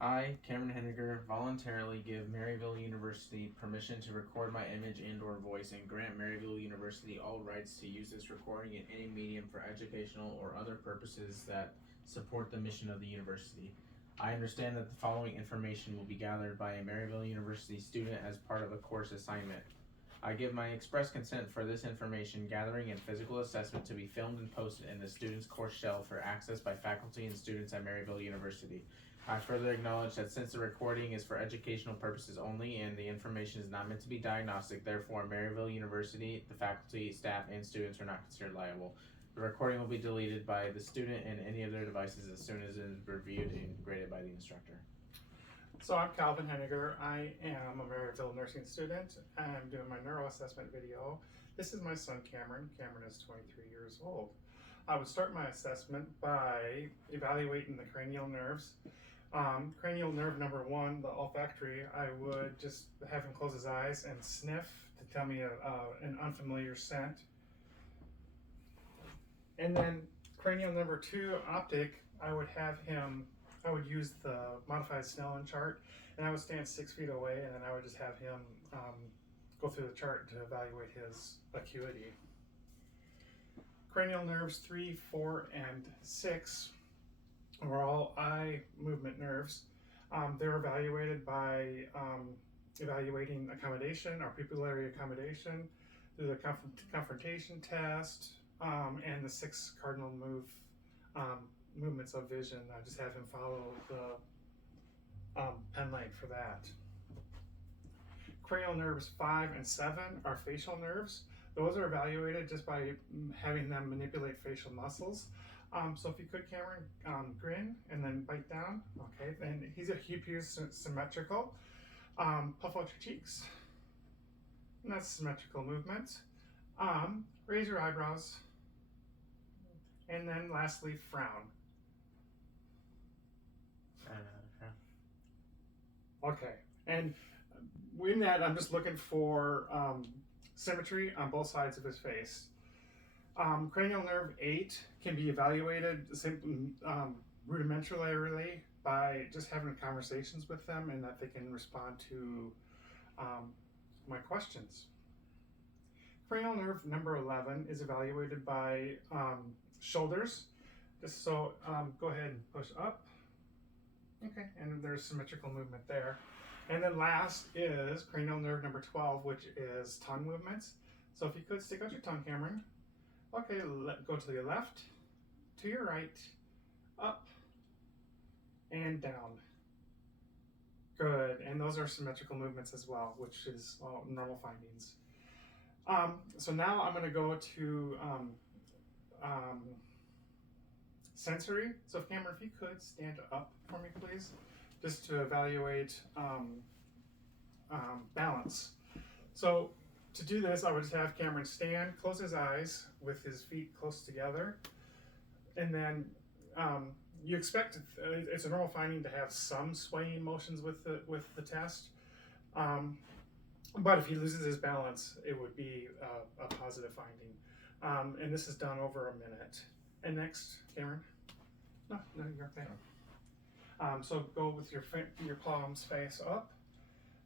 I, Cameron Henniger, voluntarily give Maryville University permission to record my image and/or voice and grant Maryville University all rights to use this recording in any medium for educational or other purposes that support the mission of the university. I understand that the following information will be gathered by a Maryville University student as part of a course assignment. I give my express consent for this information gathering and physical assessment to be filmed and posted in the student's course shell for access by faculty and students at Maryville University. I further acknowledge that since the recording is for educational purposes only and the information is not meant to be diagnostic, therefore Maryville University, the faculty, staff, and students are not considered liable. The recording will be deleted by the student and any of their devices as soon as it is reviewed and graded by the instructor. So I'm Calvin Henniger. I am a Maryville nursing student. I'm doing my neuro assessment video. This is my son Cameron. Cameron is 23 years old. I would start my assessment by evaluating the cranial nerves. Cranial nerve number 1, the olfactory, I would just have him close his eyes and sniff to tell me an unfamiliar scent. And then cranial number 2, optic, I would use the modified Snellen chart, and I would stand 6 feet away, and then I would just have him go through the chart to evaluate his acuity. Cranial nerves 3, 4, and 6 are all eye movement nerves. They're evaluated by evaluating accommodation or pupillary accommodation through the confrontation test and the 6 cardinal movements of vision. I just have him follow the pen light for that. Cranial nerves 5 and 7 are facial nerves. Those are evaluated just by having them manipulate facial muscles. So if you could, Cameron, grin and then bite down. Okay, and he appears symmetrical. Puff out your cheeks. And that's symmetrical movement. Raise your eyebrows. And then lastly, frown. Okay, and in that, I'm just looking for symmetry on both sides of his face. Cranial nerve 8 can be evaluated rudimentarily by just having conversations with them and that they can respond to my questions. Cranial nerve number 11 is evaluated by shoulders. Just so go ahead and push up. Okay, and there's symmetrical movement there. And then last is cranial nerve number 12, which is tongue movements. So if you could stick out your tongue, Cameron. Okay, go to your left, to your right, up, and down. Good, and those are symmetrical movements as well, which is normal findings. So now I'm going to go to sensory. So Cameron, if you could stand up for me, please, just to evaluate balance. So to do this, I would just have Cameron stand, close his eyes with his feet close together, and then you expect it's a normal finding to have some swaying motions with the test. But if he loses his balance, it would be a positive finding. And this is done over a minute. And next, Cameron. No, you're okay. So go with your palms face up.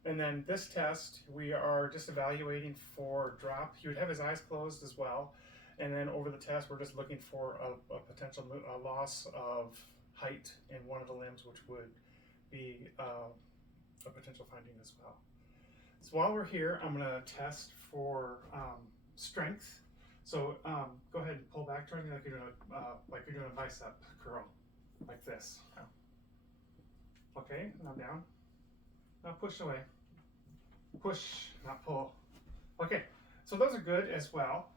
And then this test, we are just evaluating for drop. He would have his eyes closed as well. And then over the test, we're just looking for a potential loss of height in one of the limbs, which would be a potential finding as well. So while we're here, I'm going to test for strength. So go ahead and pull back toward me like you're doing a bicep curl, like this. Okay, now down. Now push away. Push, not pull. Okay, so those are good as well.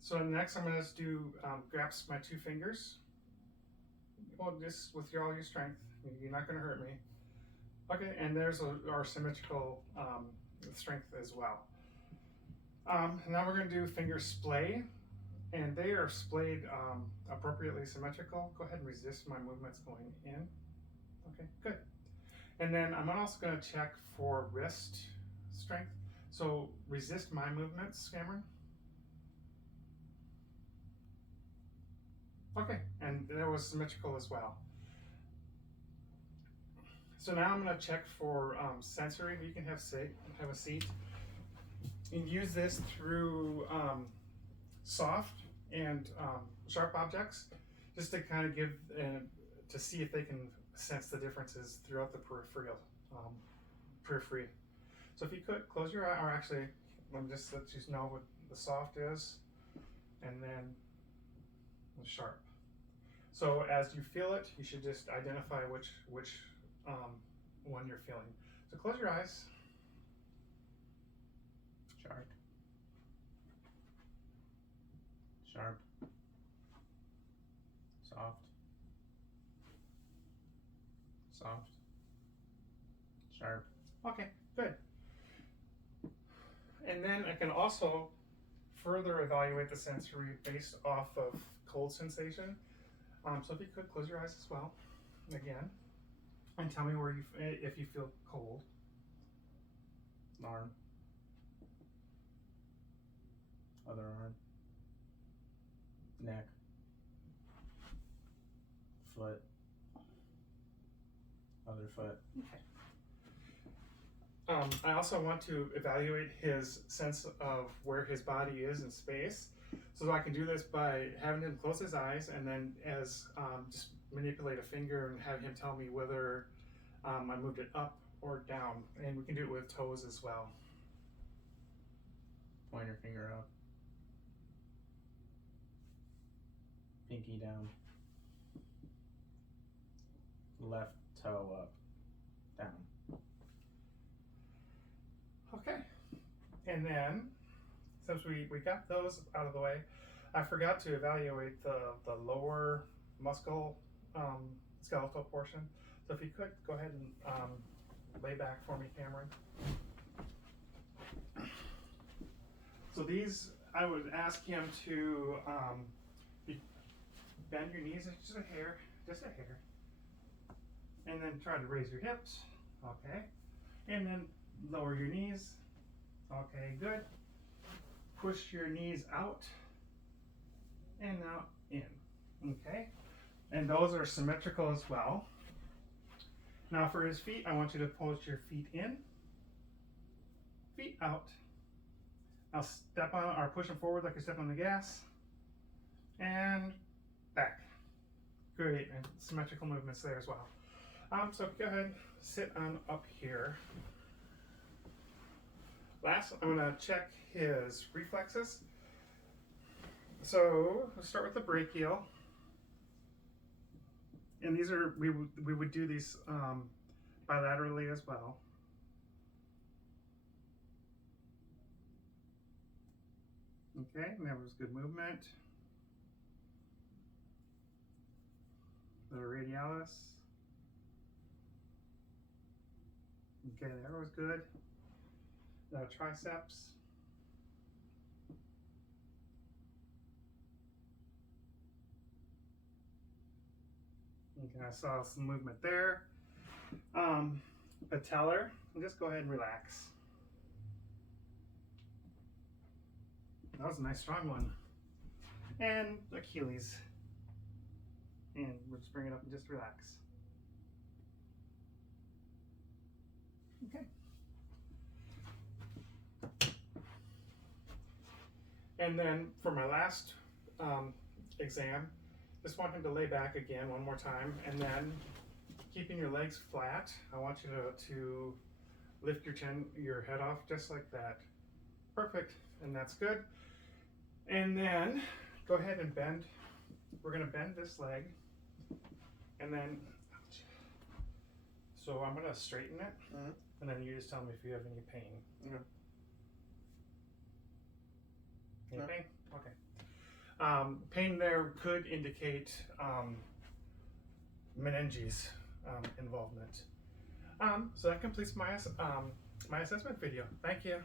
So next I'm going to do grasp my 2 fingers. Well, just with all your strength. You're not going to hurt me. Okay, and there's our symmetrical strength as well. Now we're going to do finger splay, and they are splayed appropriately symmetrical. Go ahead and resist my movements going in. Okay, good. And then I'm also going to check for wrist strength. So resist my movements, Cameron. Okay, and that was symmetrical as well. So now I'm going to check for sensory. You can have a seat. You can use this through soft and sharp objects, just to kind of give to see if they can sense the differences throughout the periphery. So if you could close your eye, or actually, let me just let you know what the soft is, and then the sharp. So as you feel it, you should just identify which one you're feeling. So close your eyes. Sharp. Sharp. Soft. Soft. Sharp. Okay, good. And then I can also further evaluate the sensory based off of cold sensation. So if you could close your eyes as well, again, and tell me where if you feel cold. Arm. Other arm. Neck. Foot. Other foot. Okay. I also want to evaluate his sense of where his body is in space. So I can do this by having him close his eyes and then just manipulate a finger and have him tell me whether I moved it up or down. And we can do it with toes as well. Pointer finger up. Pinky down. Left toe up. Down. Okay. And then, since we got those out of the way, I forgot to evaluate the lower skeletal portion. So if you could go ahead and lay back for me, Cameron. So these, I would ask him to bend your knees just a hair, and then try to raise your hips. Okay, and then lower your knees. Okay, good. Push your knees out and now in. Okay, and those are symmetrical as well. Now for his feet, I want you to push your feet in, feet out. Now step on or push them forward like you're stepping on the gas, and back. Great, and symmetrical movements there as well. So go ahead, sit on up here. Last, I'm going to check his reflexes. So we'll start with the brachial, and these are we would do these bilaterally as well. Okay, and that was good movement. The radialis. Okay, that was good. The triceps. Okay, I saw some movement there. Patellar, and just go ahead and relax. That was a nice strong one. And Achilles. And we'll just bring it up and just relax. Okay. And then for my last exam, just want him to lay back again one more time, and then keeping your legs flat, I want you to lift your head off just like that. Perfect, and that's good. And then go ahead and bend. We're gonna bend this leg, and then, so I'm gonna straighten it, and then you just tell me if you have any pain. Any pain? Okay. Pain there could indicate meninges involvement. So that completes my assessment video. Thank you.